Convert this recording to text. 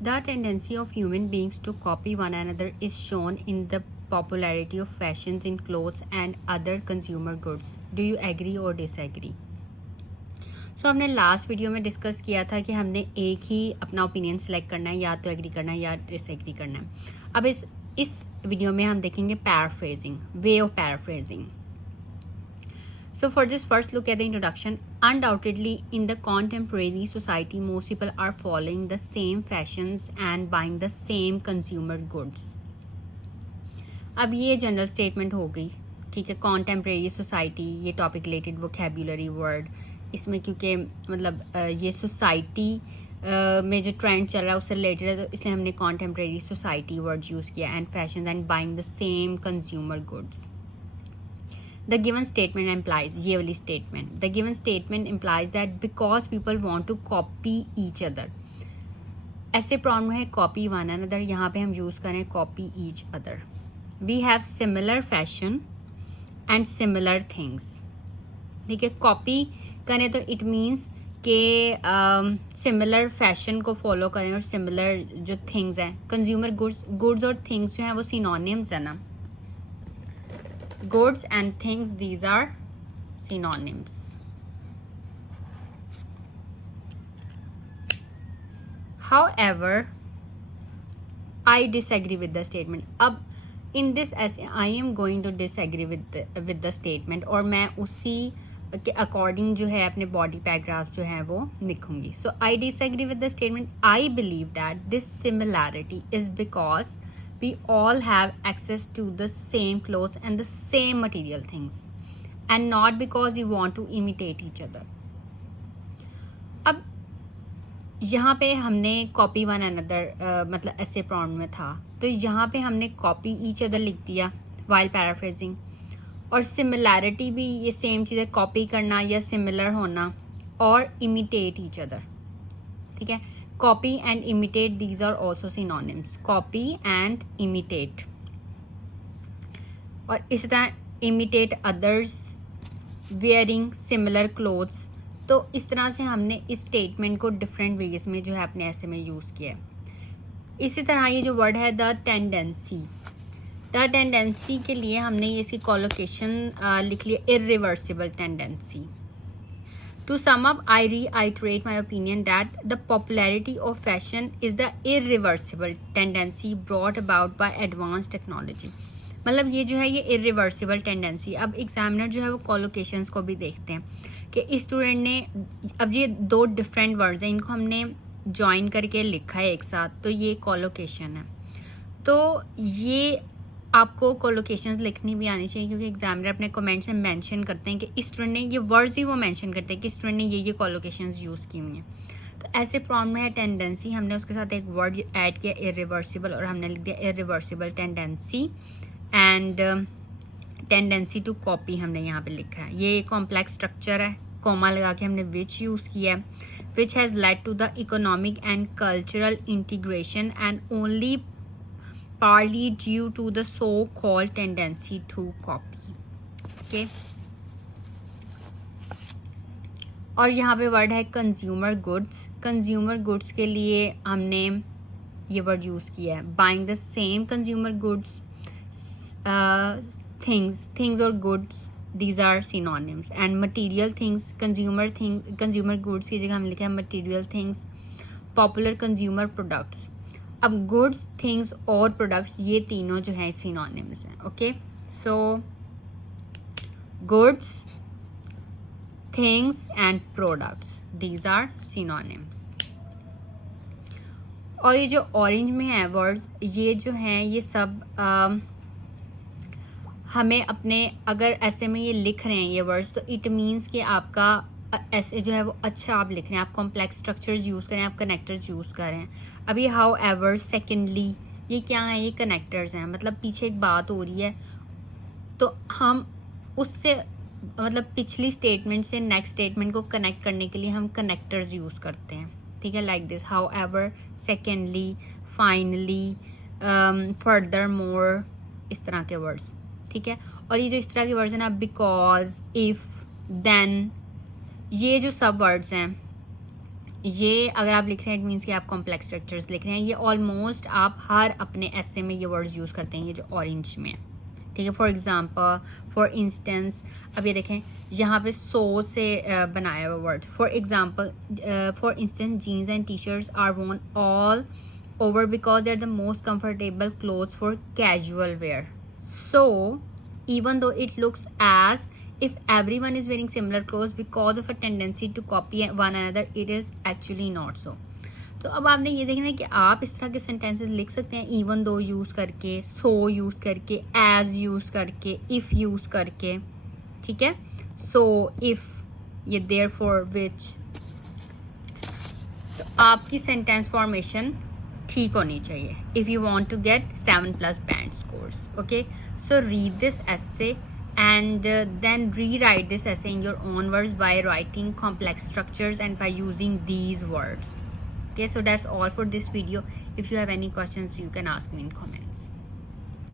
The tendency of human beings to copy one another is shown in the popularity of fashions in clothes and other consumer goods. Do you agree or disagree? हमने last video में discuss किया था कि हमने एक ही अपना opinion select करना है, या तो एग्री करना है या डिसएग्री करना है. अब इस वीडियो में हम देखेंगे paraphrasing, way of paraphrasing. So for this, first look at the introduction. Undoubtedly, in the contemporary society, most people are following the same fashions and buying the same consumer goods. अब ये general statement हो गई, ठीक है. Contemporary society, ये topic related vocabulary word इसमें, क्योंकि मतलब ये सोसाइटी में जो ट्रेंड चल रहा है उससे रिलेटेड है, तो इसलिए हमने कॉन्टेम्प्रेरी सोसाइटी वर्ड यूज़ किया. And fashion and buying the same consumer goods. The given statement implies, ये वाली statement, the given statement implies that because people want to copy each other. ऐसे प्रॉब्लम है copy one another, यहाँ पे हम use करें copy each other. We have similar fashion and similar things. ठीक है, copy करें तो it means कि similar fashion को follow करें और similar जो things हैं, consumer goods और things जो हैं वो synonyms है ना. Goods and things, these are synonyms. However, I disagree with the statement. अब in this essay, I am going to disagree with the statement, और मैं उसी के अकॉर्डिंग जो है अपने बॉडी पैराग्राफ जो है वो लिखूंगी. So I disagree with the statement. I believe that this similarity is because we all have access to the same clothes and the same material things, and not because we want to imitate each other. अब यहाँ पे हमने copy one another मतलब ऐसे problem में था, तो यहाँ पे हमने copy each other लिख दिया while paraphrasing. और similarity भी ये सेम चीज़ है, copy करना या similar होना, और imitate each other. ठीक है, copy and imitate, these are also synonyms. Copy and imitate. और इसी तरह imitate others wearing similar clothes. तो इस तरह से हमने इस स्टेटमेंट को डिफरेंट वेज में जो है अपने ऐसे में यूज़ किया है. इसी तरह ये जो वर्ड है द टेंडेंसी, द टेंडेंसी के लिए हमने ये इसकी कॉलोकेशन लिख लिया, irreversible tendency. To sum up, I reiterate my opinion that the popularity of fashion is the irreversible tendency brought about by advanced technology. मतलब ये जो है ये irreversible tendency. अब एग्जामिनर जो है वो कॉलोकेशंस को भी देखते हैं कि स्टूडेंट ने, अब ये दो डिफरेंट वर्ड्स हैं, इनको हमने ज्वाइन करके लिखा है एक साथ, तो ये कॉलोकेशन है. तो ये आपको कोलोकेशंस लिखनी भी आनी चाहिए, क्योंकि एग्जामिनर अपने कमेंट से मेंशन करते हैं कि स्टूडेंट ने ये वर्ड्स भी वो मेंशन करते हैं कि स्टूडेंट ने ये कोलोकेशंस यूज़ की हुई हैं. तो ऐसे प्रॉब्लम में है टेंडेंसी, हमने उसके साथ एक वर्ड ऐड किया इरिवर्सिबल, और हमने लिख दिया irreversible tendency. And tendency to copy हमने यहाँ पे लिखा है. ये कॉम्प्लेक्स स्ट्रक्चर है, कोमा लगा के हमने विच यूज़ किया है. Which has led to the economic and cultural integration and only partly due to the so-called tendency to copy. Okay. और यहाँ पे वर्ड है कंज्यूमर गुड्स. कंज्यूमर गुड्स के लिए हमने ये वर्ड यूज़ किया है buying the same consumer goods. Things और goods, these are synonyms. And material things, consumer goods की जगह हमने लिखा है material things. Popular consumer products. अब गुड्स, थिंग्स और प्रोडक्ट्स, ये तीनों जो है सिनोनिम्स हैं. Okay, so goods, things and products, these are synonyms. और ये जो ऑरेंज में है वर्ड्स, ये जो हैं ये सब हमें अपने, अगर ऐसे में ये लिख रहे हैं ये वर्ड्स, तो इट मीन्स कि आपका ऐसे जो है वो अच्छा आप लिख रहे हैं, आप कॉम्प्लेक्स स्ट्रक्चर्स यूज़ करें, आप कनेक्टर्स यूज़ करें. अभी हाउ एवर, सेकेंडली, ये क्या है, ये कनेक्टर्स हैं. मतलब पीछे एक बात हो रही है, तो हम उससे मतलब पिछली स्टेटमेंट से नेक्स्ट स्टेटमेंट को कनेक्ट करने के लिए हम कनेक्टर्स यूज़ करते हैं. ठीक है, like this, how ever, secondly, finally, further more, इस तरह के वर्ड्स. ठीक है, और ये जो इस तरह के वर्ड्स हैं ना, बिकॉज, इफ़, देन, ये जो सब वर्ड्स हैं ये अगर आप लिख रहे हैं इट मीन्स कि आप कॉम्प्लेक्स स्ट्रक्चर्स लिख रहे हैं. ये ऑलमोस्ट आप हर अपने ऐसे में ये वर्ड्स यूज़ करते हैं, ये जो ऑरेंज में है. ठीक है. फॉर एग्जाम्पल, फॉर इंस्टेंस, अब ये देखें यहाँ पे सो से बनाया हुआ word. For example, for instance, jeans and T shirts are worn all over because they're the most comfortable clothes for casual wear. So even though it looks as if everyone is wearing similar clothes because of a tendency to copy one another, it is actually not so. तो अब आपने ये देखना है कि आप इस तरह के सेंटेंसेस लिख सकते हैं even though यूज़ करके, so यूज़ करके, as यूज़ करके, if यूज़ करके. ठीक है. so if, ये therefore, which. तो आपकी सेंटेंस फॉर्मेशन ठीक होनी चाहिए if you want to get 7+ band scores. Okay, so read this essay and then rewrite this essay in your own words by writing complex structures and by using these words. Okay, so that's all for this video. If you have any questions, you can ask me in comments.